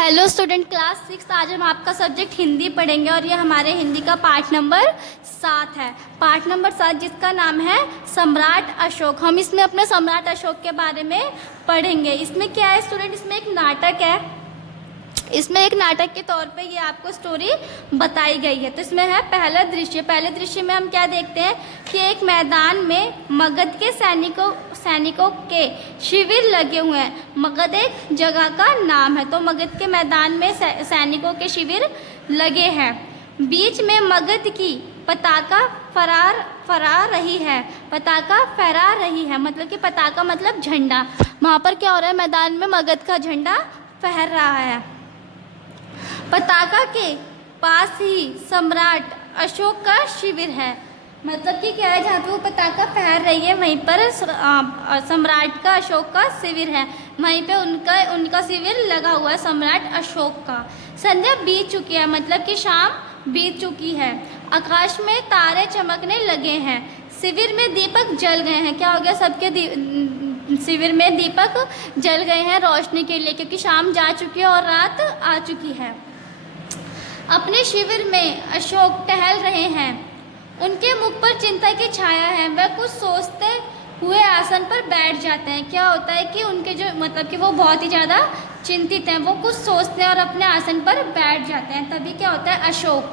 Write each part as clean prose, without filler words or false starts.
Hello student, class 6। आज हम आपका सब्जेक्ट हिंदी पढ़ेंगे और ये हमारे हिंदी का पार्ट नंबर 7 है। पार्ट नंबर 7 जिसका नाम है सम्राट अशोक। हम इसमें अपने सम्राट अशोक के बारे में पढ़ेंगे। इसमें क्या है स्टूडेंट, इसमें एक नाटक है। इसमें एक नाटक के तौर पे ये आपको स्टोरी बताई गई है। तो इसमें है पहला दृश्य। पहले दृश्य में हम क्या देखते हैं कि एक मैदान में मगध के सैनिकों के शिविर लगे हुए हैं। मगध एक जगह का नाम है। तो मगध के मैदान में सैनिकों के शिविर लगे हैं। बीच में मगध की पताका फहरा रही है। पताका फहरा रही है मतलब कि पताका मतलब झंडा। वहाँ पर क्या हो रहा है, मैदान में मगध का झंडा फहर रहा है। पताका के पास ही सम्राट अशोक का शिविर है। मतलब कि क्या है, जहाँ पे वो पताका फहर रही है वहीं पर सम्राट का अशोक का शिविर है। वहीं पे उनका शिविर लगा हुआ है सम्राट अशोक का। संध्या बीत चुकी है मतलब कि शाम बीत चुकी है। आकाश में तारे चमकने लगे हैं। शिविर में दीपक जल गए हैं। क्या हो गया, सबके शिविर में दीपक जल गए हैं रोशनी के लिए, क्योंकि शाम जा चुकी है और रात आ चुकी है। अपने शिविर में अशोक टहल रहे हैं। उनके मुख पर चिंता की छाया है। वह कुछ सोचते हुए आसन पर बैठ जाते हैं। क्या होता है कि उनके जो मतलब कि वो बहुत ही ज़्यादा चिंतित हैं। वो कुछ सोचते हैं और अपने आसन पर बैठ जाते हैं। तभी क्या होता है, अशोक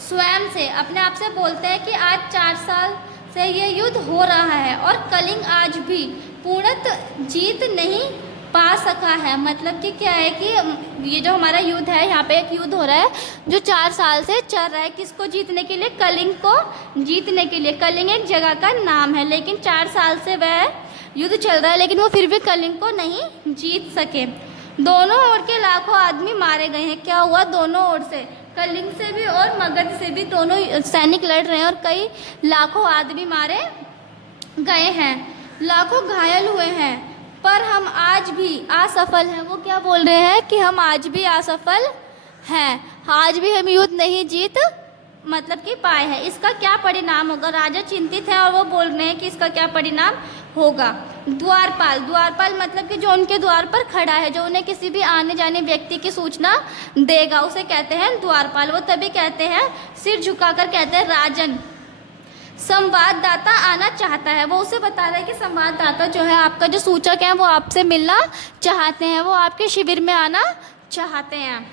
स्वयं से अपने आप से बोलते हैं कि आज 4 साल से ये युद्ध हो रहा है और कलिंग आज भी पूर्णतः जीत नहीं पा सका है। मतलब कि क्या है कि ये जो हमारा युद्ध है, यहाँ पे एक युद्ध हो रहा है जो 4 साल से चल रहा है। किसको जीतने के लिए, कलिंग को जीतने के लिए। कलिंग एक जगह का नाम है, लेकिन 4 साल से वह युद्ध चल रहा है, लेकिन वो फिर भी कलिंग को नहीं जीत सके। दोनों ओर के लाखों आदमी मारे गए हैं। क्या हुआ, दोनों ओर से, कलिंग से भी और मगध से भी दोनों सैनिक लड़ रहे हैं और कई लाखों आदमी मारे गए हैं। लाखों घायल हुए हैं, पर हम आज भी असफल हैं। वो क्या बोल रहे हैं कि हम आज भी असफल हैं, आज भी हम युद्ध नहीं जीत मतलब कि पाए हैं। इसका क्या परिणाम होगा, राजा चिंतित है और वो बोल रहे हैं कि इसका क्या परिणाम होगा। द्वारपाल मतलब कि जो उनके द्वार पर खड़ा है, जो उन्हें किसी भी आने जाने व्यक्ति की सूचना देगा, उसे कहते हैं द्वारपाल। वो तभी कहते हैं, सिर झुकाकर कहते हैं, राजन संवाददाता आना चाहता है। वो उसे बता रहा है कि संवाददाता जो है, आपका जो सूचक है, वो आपसे मिलना चाहते हैं, वो आपके शिविर में आना चाहते हैं।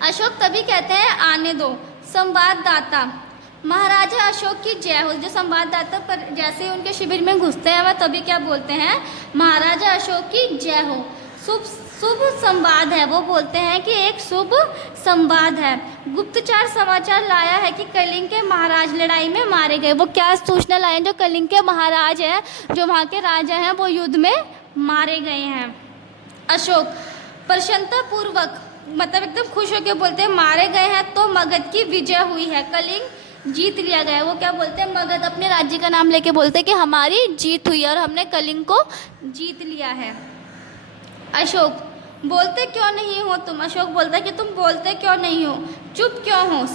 अशोक तभी कहते हैं, आने दो। संवाददाता, महाराजा अशोक की जय हो। जो संवाददाता पर जैसे ही उनके शिविर में घुसते हैं, वह तभी क्या बोलते हैं, महाराजा अशोक की जय हो। शुभ संवाद है। वो बोलते हैं कि एक शुभ संवाद है। गुप्तचर समाचार लाया है कि कलिंग के महाराज लड़ाई में मारे गए। वो क्या सूचना लाए हैं, जो कलिंग के महाराज हैं, जो वहाँ के राजा हैं, वो युद्ध में मारे गए हैं। अशोक प्रसन्नता पूर्वक मतलब एकदम खुश होकर बोलते हैं, मारे गए हैं तो मगध की विजय हुई है, कलिंग जीत लिया गया है। वो क्या बोलते हैं, मगध अपने राज्य का नाम लेके बोलते हैं कि हमारी जीत हुई है और हमने कलिंग को जीत लिया है। अशोक बोलते क्यों नहीं हो तुम। अशोक बोलता है कि तुम बोलते क्यों नहीं हो, चुप क्यों हो।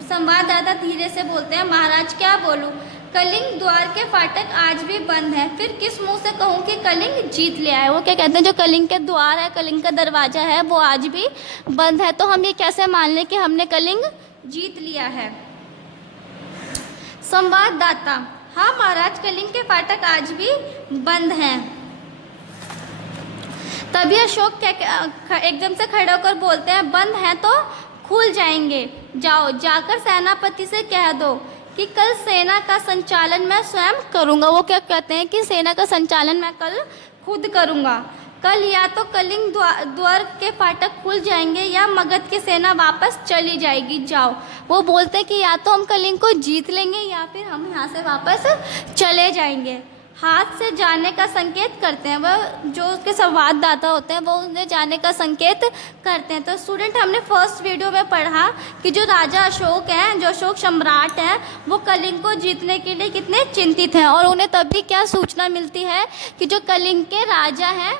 संवाददाता धीरे से बोलते हैं, महाराज क्या बोलूं, कलिंग द्वार के फाटक आज भी बंद है। फिर किस मुंह से कहूं कि कलिंग जीत लिया है। वो क्या कहते हैं, जो कलिंग के द्वार है, कलिंग का दरवाजा है, वो आज भी बंद है। तो हम ये कैसे मान लें कि हमने कलिंग जीत लिया है। संवाददाता, हाँ महाराज, कलिंग के फाटक आज भी बंद हैं। तभी अशोक एकदम से खड़े होकर बोलते हैं, बंद हैं तो खुल जाएंगे। जाओ, जाकर सेनापति से कह दो कि कल सेना का संचालन मैं स्वयं करूंगा। वो क्या कहते हैं कि सेना का संचालन मैं कल खुद करूंगा। कल या तो कलिंग द्वार के फाटक खुल जाएंगे या मगध की सेना वापस चली जाएगी। जाओ। वो बोलते हैं कि या तो हम कलिंग को जीत लेंगे या फिर हम यहाँ से वापस चले जाएंगे। हाथ से जाने का संकेत करते हैं। वह जो उसके संवाददाता होते हैं, वो उन्हें जाने का संकेत करते हैं। तो स्टूडेंट, हमने फर्स्ट वीडियो में पढ़ा कि जो राजा अशोक हैं, जो अशोक सम्राट हैं, वो कलिंग को जीतने के लिए कितने चिंतित हैं। और उन्हें तभी क्या सूचना मिलती है कि जो कलिंग के राजा हैं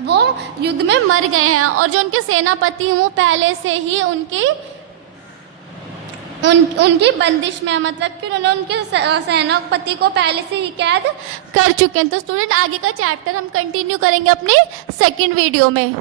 वो युद्ध में मर गए हैं और जो उनके सेनापति हैं वो पहले से ही उनकी उनकी बंदिश में है, मतलब कि उन्होंने उनके सेनापति को पहले से ही कैद कर चुके हैं। तो स्टूडेंट आगे का चैप्टर हम कंटिन्यू करेंगे अपनी सेकंड वीडियो में।